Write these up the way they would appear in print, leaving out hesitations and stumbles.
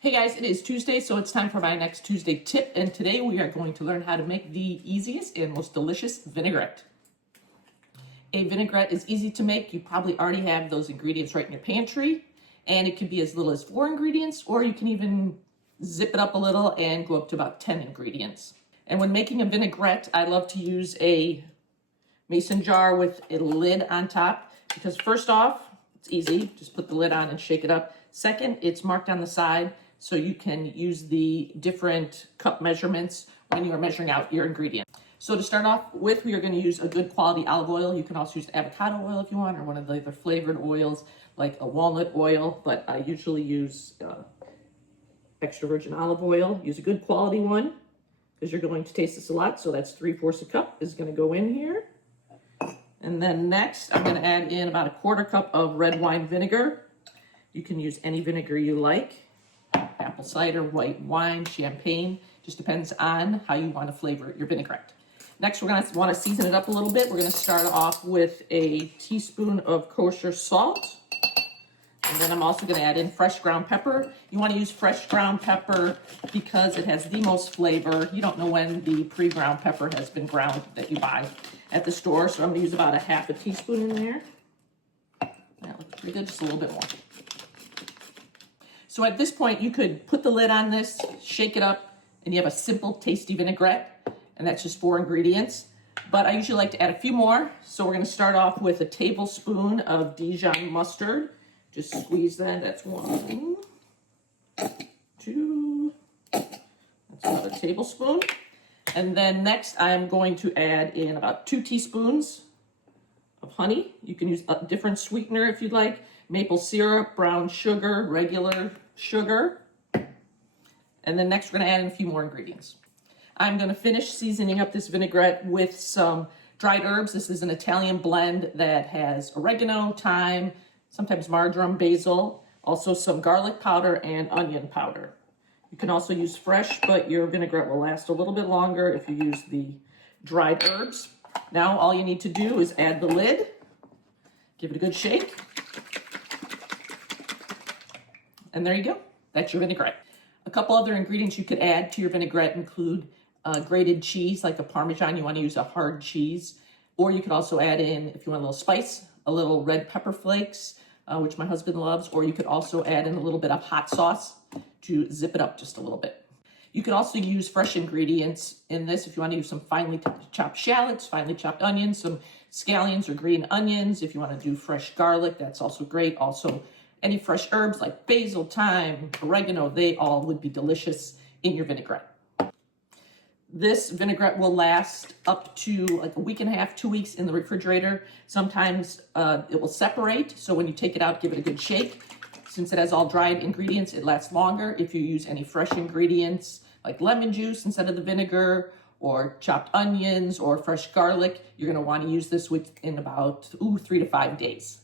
Hey guys, it is Tuesday, so it's time for my next Tuesday tip, and today we are going to learn how to make the easiest and most delicious vinaigrette. A vinaigrette is easy to make. You probably already have those ingredients right in your pantry, and it could be as little as 4 ingredients, or you can even zip it up a little and go up to about 10 ingredients. And when making a vinaigrette, I love to use a mason jar with a lid on top, because first off, it's easy, just put the lid on and shake it up. Second, it's marked on the side, so you can use the different cup measurements when you are measuring out your ingredients. So to start off with, we are going to use a good quality olive oil. You can also use avocado oil if you want, or one of the other flavored oils like a walnut oil, but I usually use extra virgin olive oil. Use a good quality one because you're going to taste this a lot. So that's 3/4 a cup is going to go in here. And then next, I'm going to add in about 1/4 cup of red wine vinegar. You can use any vinegar you like. Apple cider, white wine, champagne. Just depends on how you want to flavor your vinaigrette. Next, we're going to want to season it up a little bit. We're going to start off with a teaspoon of kosher salt. And then I'm also going to add in fresh ground pepper. You want to use fresh ground pepper because it has the most flavor. You don't know when the pre-ground pepper has been ground that you buy at the store. So I'm going to use about 1/2 teaspoon in there. That looks pretty good, just a little bit more. So at this point, you could put the lid on this, shake it up, and you have a simple, tasty vinaigrette. And that's just 4 ingredients. But I usually like to add a few more. So we're going to start off with a tablespoon of Dijon mustard. Just squeeze that. That's 1, 2. That's another tablespoon. And then next, I'm going to add in about 2 teaspoons of honey. You can use a different sweetener if you'd like. Maple syrup, brown sugar, regular sugar. And then next, we're going to add in a few more ingredients. I'm going to finish seasoning up this vinaigrette with some dried herbs. This is an Italian blend that has oregano, thyme, sometimes marjoram, basil, also some garlic powder and onion powder. You can also use fresh, but your vinaigrette will last a little bit longer if you use the dried herbs. Now all you need to do is add the lid, give it a good shake, and there you go. That's your vinaigrette. A couple other ingredients you could add to your vinaigrette include grated cheese, like a Parmesan. You want to use a hard cheese. Or you could also add in, if you want a little spice, a little red pepper flakes, which my husband loves. Or you could also add in a little bit of hot sauce to zip it up just a little bit. You could also use fresh ingredients in this if you want to use some finely chopped shallots, finely chopped onions, some scallions or green onions. If you want to do fresh garlic, that's also great. Also, any fresh herbs like basil, thyme, oregano, they all would be delicious in your vinaigrette. This vinaigrette will last up to like a week and a half, 2 weeks in the refrigerator. Sometimes it will separate, so when you take it out, give it a good shake. Since it has all dried ingredients, it lasts longer. If you use any fresh ingredients like lemon juice instead of the vinegar, or chopped onions, or fresh garlic, you're going to want to use this within about 3 to 5 days.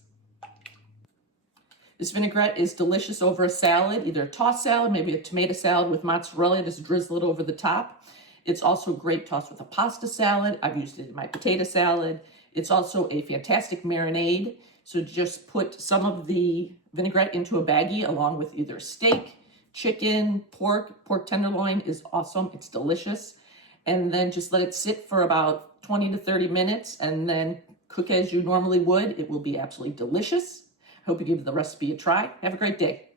This vinaigrette is delicious over a salad, either a tossed salad, maybe a tomato salad with mozzarella, just drizzle it over the top. It's also great tossed with a pasta salad. I've used it in my potato salad. It's also a fantastic marinade. So just put some of the vinaigrette into a baggie along with either steak, chicken, pork tenderloin is awesome. It's delicious. And then just let it sit for about 20 to 30 minutes and then cook as you normally would. It will be absolutely delicious. I hope you give the recipe a try. Have a great day.